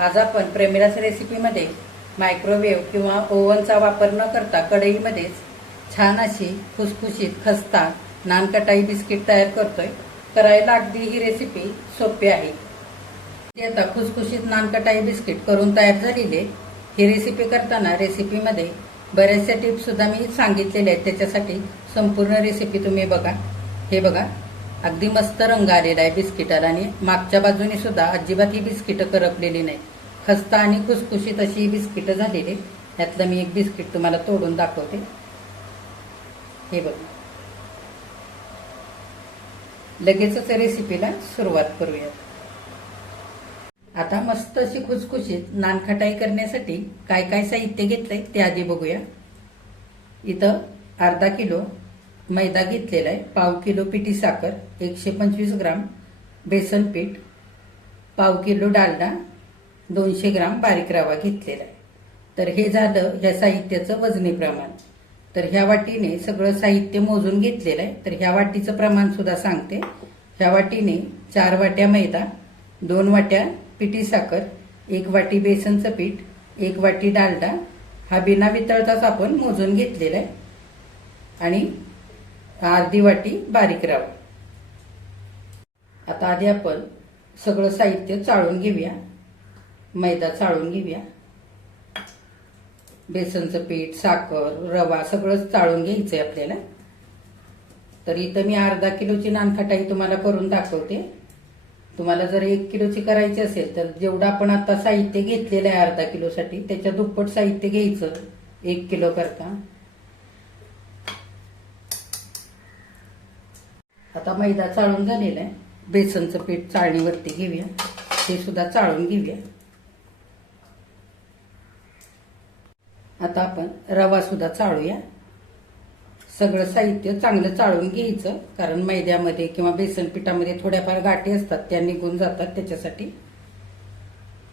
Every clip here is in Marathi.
आज आपण प्रेमिरास रेसिपीमध्ये मायक्रोवेव्ह किंवा ओव्हनचा वापर न करता कढईमध्येच छान अशी खुसखुशीत खस्ता नानकटाई बिस्किट तयार करतोय। करायला अगदी ही रेसिपी सोपी आहे। आता खुसखुशीत नानकटाई बिस्किट करून तयार झालेले। ही रेसिपी करताना रेसिपीमध्ये बऱ्याचशा टिप्स सुद्धा मी सांगितलेल्या आहेत, त्याच्यासाठी संपूर्ण रेसिपी तुम्ही बघा। हे बघा, अगदी मस्त रंग आलेला आहे बिस्किटाला आणि मागच्या बाजूने सुद्धा अजिबात ही बिस्किट करपलेली नाही। खस्ता आणि खुसखुशीत अशी बिस्किट झालेली। यातलं मी एक बिस्किट तुम्हाला तोडून दाखवते। हे बघा, लगेचच रेसिपीला सुरुवात करूयात। आता मस्त अशी खुसखुशीत नानखटाई करण्यासाठी काय काय साहित्य घेतलंय ते आधी बघूया। इथं अर्धा किलो मैदा घेतलेला आहे, पाव किलो पिठी साखर, 125 ग्राम बेसन पीठ, पाव किलो डालडा, 200 ग्राम बारीक रवा घेतलेला आहे। तर हे झालं ह्या साहित्याचं वजनी प्रमाण। तर ह्या वाटीने सगळं साहित्य मोजून घेतलेलं आहे। तर ह्या वाटीचं प्रमाण सुद्धा सांगते। ह्या वाटीने 4 वाट्या मैदा, 2 वाट्या पिठी साखर, 1 वाटी बेसनचं पीठ, 1 वाटी डालडा हा बिना वितळताच आपण मोजून घेतलेला आहे आणि अर्धी वाटी बारीक रवा। आता आधी आपण सगळं साहित्य चाळून घेऊया। मैदा चाळून घेऊया, बेसनचं पीठ, साखर, रवा सगळं चाळून घ्यायचंय आपल्याला। तर इथं मी अर्धा किलोची नानखटाई तुम्हाला करून दाखवते। तुम्हाला जर 1 किलोची करायची असेल तर जेवढं आपण आता साहित्य घेतलेलं आहे अर्धा किलोसाठी त्याच्या दुप्पट साहित्य घ्यायचं 1 किलो करता। आता मैदा चाळून झालेला आहे, बेसनचं पीठ चाळणीवरती घेऊया, ते सुद्धा चाळून घेऊया। आता आपण रवा सुद्धा चाळूया। सगळं साहित्य चांगलं चाळून घ्यायचं, कारण मैद्यामध्ये किंवा बेसन पिठामध्ये थोड्याफार गाठी असतात, त्या निघून जातात त्याच्यासाठी।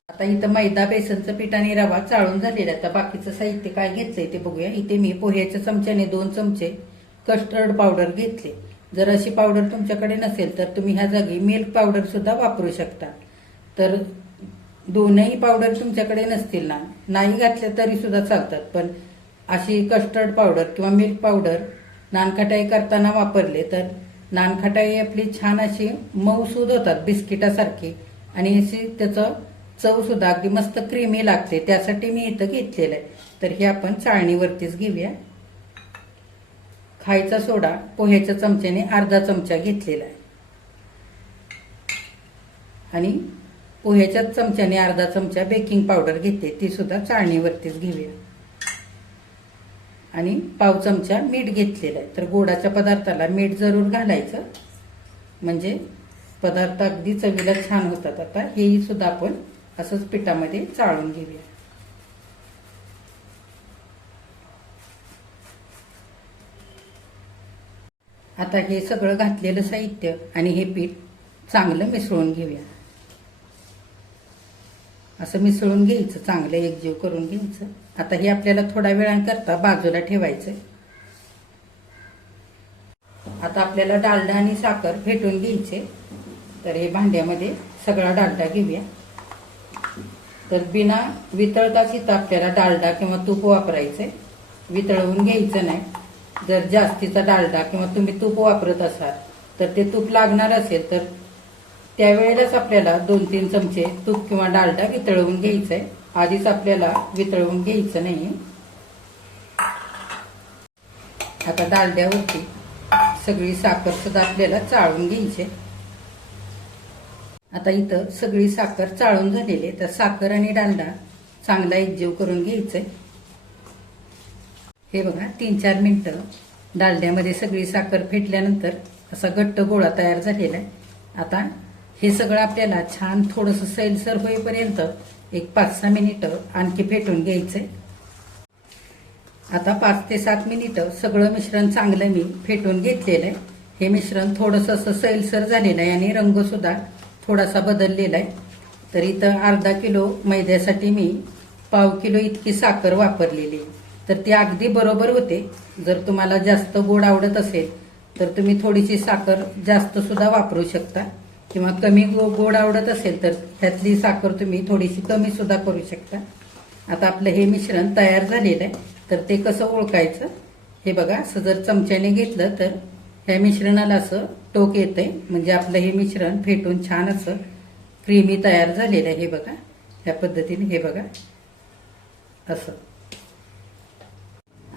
आता इथं मैदा, बेसनचं पीठ आणि रवा चाळून झालेला आहे। आता बाकीचं साहित्य काय घेतलंय ते बघूया। इथे मी पोह्याच्या चमच्याने 2 चमचे कस्टर्ड पावडर घेतले। जर अशी पावडर तुमच्याकडे नसेल तर तुम्ही ह्या जागी मिल्क पावडर सुद्धा वापरू शकता। तर दोनही पावडर तुमच्याकडे नसतील ना, नाही घातले तरी सुद्धा चालतात, पण अशी कस्टर्ड पावडर किंवा मिल्क पावडर नानखटाई करताना वापरले तर नानखटाई आपली छान अशी मऊसूद होतात बिस्किटासारखी आणि अशी त्याचं चव सुद्धा अगदी मस्त क्रीमी लागते। त्यासाठी मी इथं घेतलेलं आहे। तर हे आपण चाळणीवरतीच घेऊया। खायचा सोडा पोह्याच्या चमच्याने अर्धा चमचा घेतलेला आहे आणि पोह्याच्या चमच्याने अर्धा चमचा बेकिंग पावडर घेते, ती सुद्धा चाळणीवरतीच घेऊया आणि पाव चमचा मीठ घेतलेलं आहे। तर गोडाच्या पदार्थाला मीठ जरूर घालायचं, म्हणजे पदार्थ अगदी चवीला छान होतात। आता हेही सुद्धा आपण असंच पिठामध्ये चाळून घेऊया। आता हे सगळं घातलेलं साहित्य आणि हे पीठ चांगलं मिसळून घेऊया। असं मिसळून घ्यायचं, चांगलं एकजीव करून घ्यायचं। आता हे आपल्याला थोडा वेळाकरता बाजूला ठेवायचंय। आता आपल्याला डालडा आणि साखर फेटून घ्यायचे। तर हे भांड्यामध्ये सगळा डालडा घेऊया। तर बिना वितळताच इथं आपल्याला डालडा किंवा तूप वापरायचंय, वितळवून घ्यायचं नाही। जर जास्तीचा डालडा किंवा तुम्ही तूप वापरत असाल तर ते तूप लागणार असेल तर त्यावेळेलाच आपल्याला 2-3 चमचे तूप किंवा डालडा वितळवून घ्यायचंय, आधीच आपल्याला वितळवून घ्यायचं नाहीये। आता डालड्यावरती सगळी साखर सुद्धा आपल्याला चाळून घ्यायची। आता इथं सगळी साखर चाळून झालेली आहे। तर साखर आणि डालडा चांगला एकजीव करून घ्यायचंय। हे बघा, 3-4 मिनिटं डालड्यामध्ये सगळी साखर फेटल्यानंतर असा घट्ट गोळा तयार झालेला आहे। आता हे सगळं आपल्याला छान थोडंसं सैलसर होईपर्यंत एक 5-6 मिनिटं आणखी फेटून घ्यायचंय। आता 5 ते 7 मिनिटं सगळं मिश्रण चांगलं मी फेटून घेतलेलं आहे। हे मिश्रण थोडंसं असं सैलसर झालेलं आहे आणि रंग सुद्धा थोडासा बदललेला आहे। तर इथं अर्धा किलो मैद्यासाठी मी पाव किलो इतकी साखर वापरलेली आहे। तर ती अगदी बरोबर होते। जर तुम्हाला जास्त गोड आवडत असेल तर तुम्ही थोडीशी साखर जास्त सुद्धा वापरू शकता। किंवा कमी गोड आवडत असेल तर ह्यातली साखर तुम्ही थोडीशी कमी सुद्धा करू शकता. आता आपलं हे मिश्रण तयार झालेलं आहे. तर ते कसं ओळखायचं हे बघा. असं जर चमच्याने घेतलं तर ह्या मिश्रणाला असं टोक येतंय, म्हणजे आपलं हे मिश्रण फेटून छान असं क्रीमी तयार झालेलं आहे. हे बघा ह्या पद्धतीने, हे बघा असं.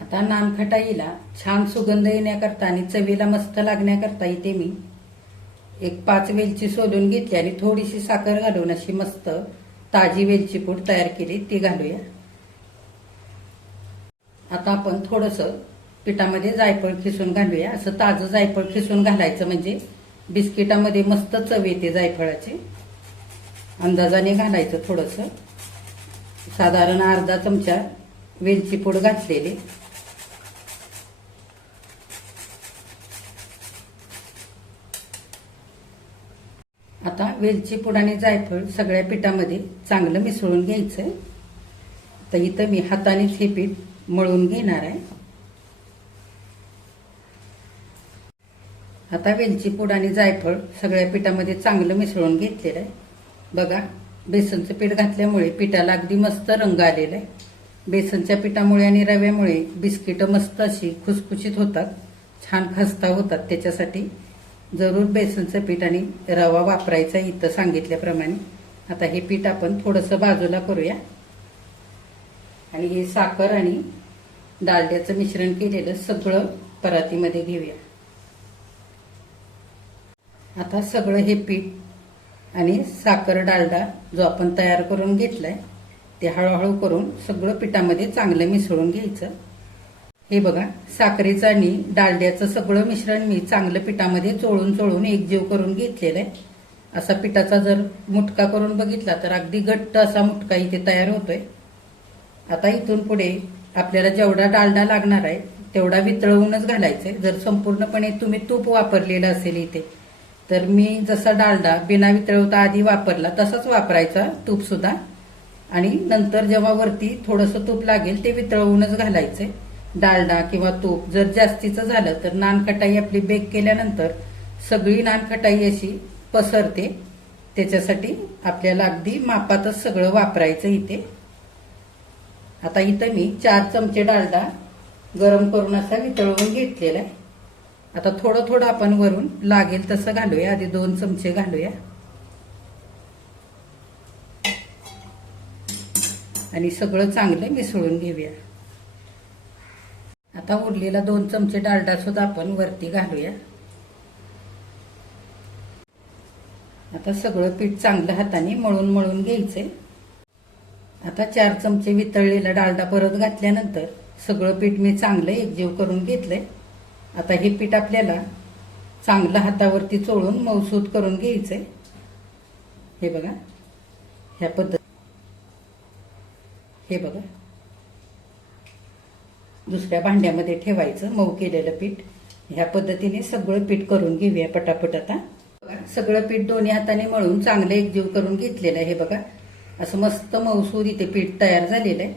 आता नानखटाईला छान सुगंध येण्याकरता आणि चवीला मस्त लागण्याकरता इथे मी एक 5 वेलची सोलून घेतली आणि थोडीशी साखर घालून अशी मस्त ताजी वेलची पूड तयार केली, ती घालूया. आता आपण थोडंसं पिठामध्ये जायफळ खिसून घालूया. असं ताजं जायफळ खिसून घालायचं, म्हणजे बिस्किटामध्ये मस्त चव येते जायफळाची. अंदाजाने घालायचं थोडंसं, साधारण अर्धा चमचा वेलची पूड घातलेली. आता वेलची पूड आणि जायफळ सगळ्या पिठामध्ये चांगलं मिसळून घ्यायचंय. तर इथं मी हातानेच हे पीठ मळून घेणार आहे. आता वेलची पूड आणि जायफळ सगळ्या पिठामध्ये चांगलं मिसळून घेतलेलं आहे. बघा, बेसनचं पीठ घातल्यामुळे पिठाला अगदी मस्त रंग आलेला आहे. बेसनच्या पिठामुळे आणि रव्यामुळे बिस्किटं मस्त अशी खुसखुशीत होतात, छान खस्ता होतात. त्याच्यासाठी जरूर बेसनचं पीठ आणि रवा वापरायचा इथं सांगितल्याप्रमाणे. आता हे पीठ आपण थोडंसं बाजूला करूया आणि हे साखर आणि डालड्याचं मिश्रण केलेलं सगळं परातीमध्ये घेऊया. आता सगळं हे पीठ आणि साखर डालडा जो आपण तयार करून घेतलाय ते हळूहळू करून सगळं पिठामध्ये चांगलं मिसळून घ्यायचं. हे बघा, साखरेचं आणि डालड्याचं सगळं मिश्रण मी चांगलं पिठामध्ये चोळून एकजीव करून घेतलेलं आहे. असा पिठाचा जर मुटका करून बघितला तर अगदी घट्ट असा मुटका इथे तयार होतोय. आता इथून पुढे आपल्याला जेवढा डालडा लागणार आहे तेवढा वितळवूनच घालायचंय. जर संपूर्णपणे तुम्ही तूप वापरलेलं असेल इथे, तर मी जसा डालडा बिना वितळवता आधी वापरला तसाच वापरायचा तूप सुद्धा, आणि नंतर जेव्हा वरती थोडंसं तूप लागेल ते वितळवूनच घालायचंय. डालडा किंवा तूप जर जास्तीचं झालं तर नानखटाई आपली बेक केल्यानंतर सगळी नानखटाई अशी पसरते. त्याच्यासाठी आपल्याला अगदी मापातच सगळं वापरायचं इथे. आता इथं मी 4 चमचे डालडा गरम करून असा वितळवून घेतलेला आहे. आता थोडं थोडं आपण वरून लागेल तसं घालूया. आधी 2 चमचे घालूया आणि सगळं चांगलं मिसळून घेऊया. आता उरलेला 2 चमचे डालडा सुद्धा आपण वरती घालूया. आता सगळं पीठ चांगलं हाताने मळून घ्यायचंय. आता 4 चमचे वितळलेला डालडा परत घातल्यानंतर सगळं पीठ मी चांगलं एकजीव करून घेतलंय. आता हे पीठ आपल्याला चांगलं हातावरती चोळून मऊसूत करून घ्यायचंय. हे बघा ह्या पद्धत, हे बघा दुसऱ्या भांड्यामध्ये ठेवायचं मऊ केलेलं पीठ. ह्या पद्धतीने सगळं पीठ करून घेऊया पटापट. आता सगळं पीठ दोन्ही हाताने मळून चांगलं एकजीव करून घेतलेलं आहे. हे बघा असं मस्त मऊसूद इथे पीठ तयार झालेलं आहे.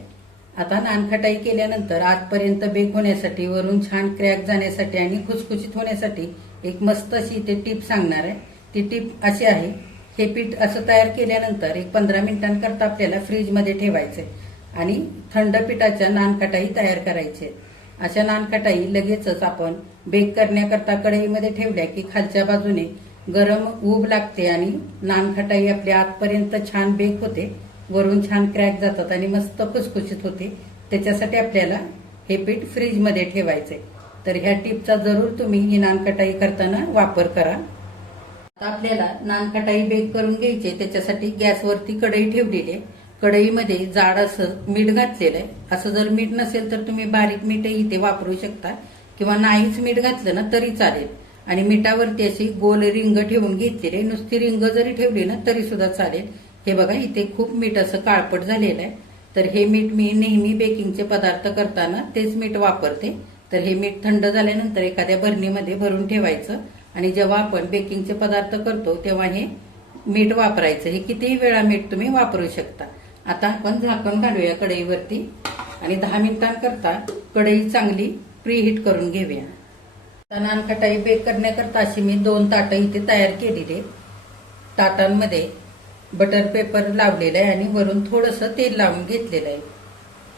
आता नानखटाई केल्यानंतर आतपर्यंत बेक होण्यासाठी, वरून छान क्रॅक जाण्यासाठी आणि खुसखुशीत होण्यासाठी एक मस्त अशी इथे टीप सांगणार आहे. ती टीप अशी आहे, हे पीठ असं तयार केल्यानंतर एक 15 मिनिटांकरता आपल्याला फ्रीजमध्ये ठेवायचंय आणि थंड पिठाच्या नानखटाई तयार करायचे. अशा नानखटाई लगेचच आपण बेक करण्याकरता कढईमध्ये ठेवल्या की खालच्या बाजूने गरम ऊब लागते आणि नानखटाई आपल्या आतपर्यंत छान बेक होते, वरून छान क्रॅक जातात आणि मस्त खुसखुशीत होते. त्याच्यासाठी आपल्याला हे पीठ फ्रीजमध्ये ठेवायचंय. तर ह्या टिपचा जरूर तुम्ही ही नानखटाई करताना वापर करा. आता आपल्याला नानखटाई बेक करून घ्यायची. त्याच्यासाठी गॅसवरती कढई ठेवलेली आहे. कढईमध्ये जाड असं मीठ घातलेलं आहे. असं जर मीठ नसेल तर तुम्ही बारीक मीठही इथे वापरू शकता, किंवा नाहीच मीठ घातलं ना तरी चालेल. आणि मिठावरती अशी गोल रिंग ठेवून घेतलेली, नुसती रिंग जरी ठेवली ना तरी सुद्धा चालेल. हे बघा इथे खूप मीठ असं काळपट झालेलं आहे. तर हे मीठ मी नेहमी बेकिंगचे पदार्थ करताना तेच मीठ वापरते. तर हे मीठ थंड झाल्यानंतर एखाद्या बरणीमध्ये भरून ठेवायचं आणि जेव्हा आपण बेकिंगचे पदार्थ करतो तेव्हा हे मीठ वापरायचं. हे कितीही वेळा मीठ तुम्ही वापरू शकता. आता आपण झाकण घालूया कढईवरती आणि 10 मिनिटांकरता कढई चांगली प्रीहीट करून घेऊया. नानखटाई बेक करण्याकरता अशी मी 2 ताटं इथे तयार केलेली. ताटांमध्ये बटर पेपर लावलेला आहे आणि वरून थोडंसं तेल लावून घेतलेलं आहे.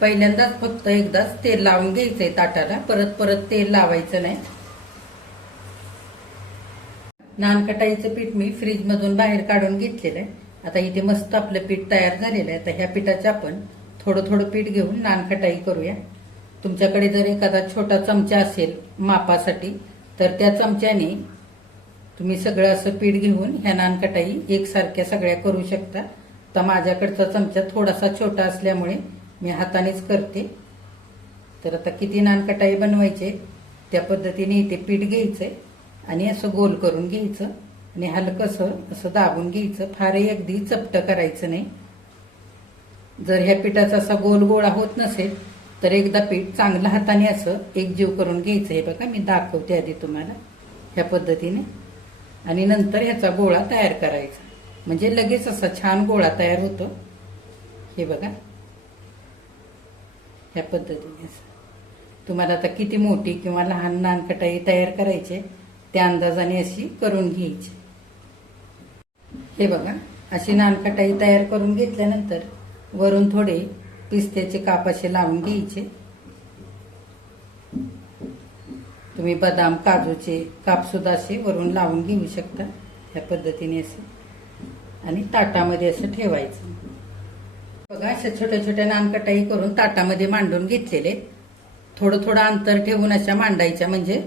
पहिल्यांदाच फक्त एकदाच तेल लावून घ्यायचंय ताटाला, परत परत तेल लावायचं नाही. नान कटाईचं पीठ मी फ्रीज मधून बाहेर काढून घेतलेलं आहे. आता इथे मस्त आपलं पीठ तयार झालेलं आहे. तर ह्या पिठाचं आपण थोडं थोडं पीठ घेऊन नान कटाई करूया. तुमच्याकडे जर एखादा छोटा चमचा असेल मापासाठी तर त्या चमच्याने तुम्ही सगळं असं पीठ घेऊन ह्या नान कटाई एकसारख्या सगळ्या करू शकता. तर माझ्याकडचा चमचा थोडासा छोटा असल्यामुळे मी हातानेच करते. तर आता किती नान कटाई बनवायचे त्या पद्धतीने इथे पीठ घ्यायचंय आणि असं गोल करून घ्यायचं आणि हलकंसं असं दाबून घ्यायचं. फारही अगदी चपटं करायचं नाही. जर ह्या पिठाचा असा गोल गोळा होत नसेल तर एकदा पीठ चांगलं हाताने असं एकजीव करून घ्यायचं. हे बघा मी दाखवते आधी तुम्हाला ह्या पद्धतीने आणि नंतर ह्याचा गोळा तयार करायचा. म्हणजे लगेच असा छान गोळा तयार होतो. हे बघा ह्या पद्धतीने असं. तुम्हाला आता किती मोठी किंवा लहान नान कटाई तयार करायचे त्या अंदाजाने अशी करून घ्यायची. हे बघा अशी नान कटाई तयार करून घेतल्यानंतर वरून थोडे पिस्त्याचे काप असे लावून घ्यायचे. तुम्ही बदाम काजूचे काप सुद्धा असे वरून लावून घेऊ शकता. ह्या पद्धतीने असे आणि ताटामध्ये असं ठेवायचं. बघा अशा छोट्या छोट्या नान कटाई करून ताटामध्ये मांडून घेतलेले. थोडं थोडं अंतर ठेवून अशा मांडायच्या म्हणजे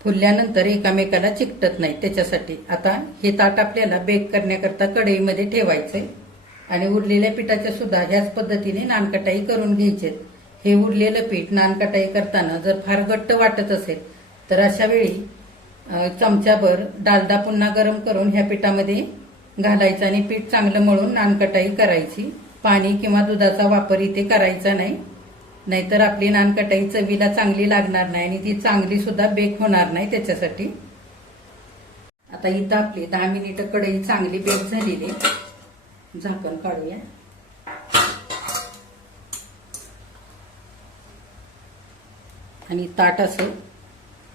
फुलल्यानंतर एकामेकाला चिकटत नाही त्याच्यासाठी. आता हे ताट आपल्याला बेक करण्याकरता कढईमध्ये ठेवायचंय आणि उरलेल्या पिठाच्या सुद्धा ह्याच पद्धतीने नानकटाई करून घ्यायचे. हे उरलेलं पीठ नानकटाई करताना जर फार घट्ट वाटत असेल तर अशा वेळी चमच्याभर डालडा पुन्हा गरम करून ह्या पिठामध्ये घालायचं आणि पीठ चांगलं मळून नानकटाई करायची. पाणी किंवा दुधाचा वापर इथे करायचा नाही, नाहीतर आपली नानकटाई चवीला चांगली लागणार नाही आणि ती चांगली सुद्धा बेक होणार नाही त्याच्यासाठी. आता इथं आपली 10 मिनिटं कढई चांगली बेक झालेली. झाकण काढूया. आणि ताट असं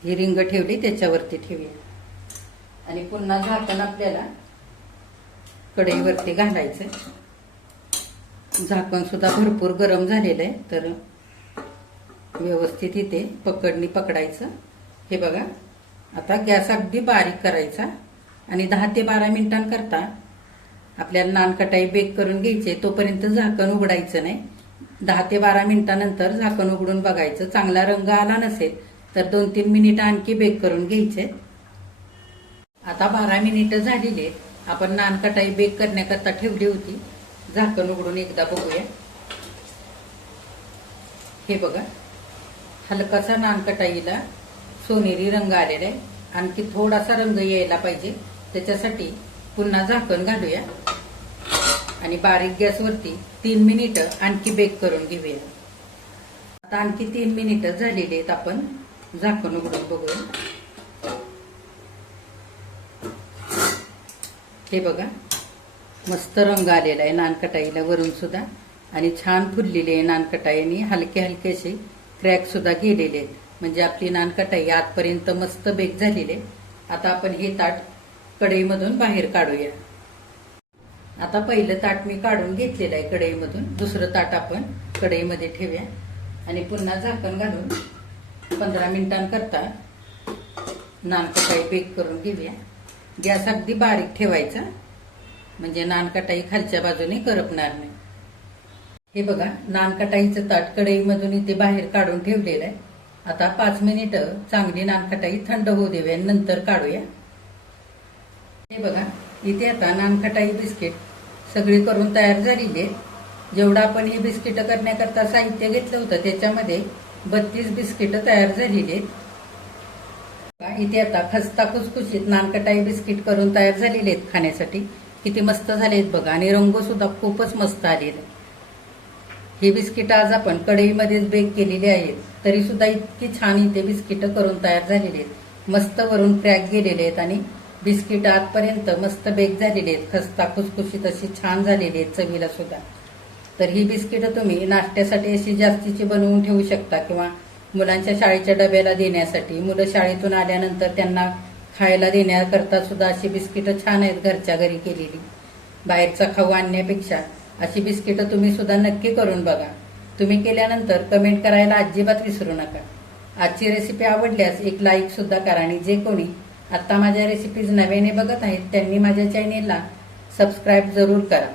ही रिंग ठेवली त्याच्यावरती ठेवूया आणि पुन्हा झाकण आपल्याला कढईवरती घालायचं. झाकण सुद्धा भरपूर गरम झालेलं आहे तर व्यवस्थित इथे पकडणी पकडायचं. हे बघा आता गॅस अगदी बारीक करायचा आणि 10 ते 12 मिनिटांकरता आपल्याला नानकटाई बेक करून घ्यायचे. तोपर्यंत झाकण उघडायचं नाही. 10 ते 12 मिनिटांनंतर झाकण उघडून बघायचं. चांगला रंग आला नसेल तर 2-3 मिनिटं आणखी बेक करून घ्यायचे. आता 12 मिनिटं झालेली. आपण नानकटाई बेक करण्याकरता ठेवली होती. झाकण उघडून एकदा बघूया. हे बघा हलकासा नानकटाईला सोनेरी रंग आलेला आहे. आणखी थोडासा रंग यायला पाहिजे त्याच्यासाठी पुन्हा झाकण घालूया आणि बारीक गॅसवरती 3 मिनिटं आणखी बेक करून घेऊया. आता आणखी 3 मिनिटं झालेली आहेत. आपण झाकण उघडून बघूया. हे बघा मस्त रंग आलेला आहे नानकटाईला वरून सुद्धा आणि छान फुललेली आहे नानकटाई आणि हलके हलके असे क्रॅक सुद्धा गेलेले आहेत. म्हणजे आपली नानकटाई आतपर्यंत मस्त बेक झालेली आहे. आता आपण हे ताट कढईमधून बाहेर काढूया. आता पहिलं ताट मी काढून घेतलेलं आहे कढईमधून. दुसरं ताट आपण कढईमध्ये ठेवूया आणि पुन्हा झाकण घालून 15 मिनिटांकरता नानकटाई बेक करून घेऊया. गॅस अगदी बारीक ठेवायचा म्हणजे नानकटाई खालच्या बाजूने करपणार नाही. हे बघा नानकटाईचं ताट कढईमधून इथे बाहेर काढून ठेवलेलं आहे. आता 5 मिनिटं चांगली नानकटाई थंड होऊ देऊया नंतर काढूया. हे बघा इथे आता नानकटाई बिस्किट सगळी करून तयार झालेली आहे. जेवढं आपण हे बिस्किट करण्याकरता साहित्य घेतलं होतं त्याच्यामध्ये 32 बिस्किट तयार झालेली आहेत. इथे आता खस्ता खुसखुशीत नानकटाई बिस्किट करून तयार झालेले आहेत खाण्यासाठी. किती मस्त झाले आहेत बघा आणि रंग सुद्धा खूपच मस्त आलेला. हे बिस्किट आज आपण कढईमध्येच बेक केलेले आहेत तरी सुद्धा इतकी छान इथे बिस्किट करून तयार झालेले आहेत. मस्त वरून क्रॅक गेलेले आहेत आणि बिस्किट आतपर्यंत मस्त बेक झालेले आहेत. खस्ता खुसखुशीत अशी छान झालेली आहेत चवीला सुद्धा. तर ही बिस्किट तुम्ही नाश्त्यासाठी अशी जास्तीची बनवून ठेवू शकता किंवा मुलांच्या शाळेच्या डब्याला देण्यासाठी. मुलं शाळेतून आल्यानंतर त्यांना खायला देण्याकरता सुद्धा अशी बिस्किटं छान आहेत घरच्या घरी केलेली. बाहेरचा खाऊ आणण्यापेक्षा अशी बिस्किटं तुम्ही सुद्धा नक्की करून बघा. तुम्ही केल्यानंतर कमेंट करायला अजिबात विसरू नका. आजची रेसिपी आवडल्यास एक लाईक सुद्धा करा आणि जे कोणी आता माझ्या रेसिपीज नव्याने बघत आहेत त्यांनी माझ्या चॅनेलला सबस्क्राईब जरूर करा.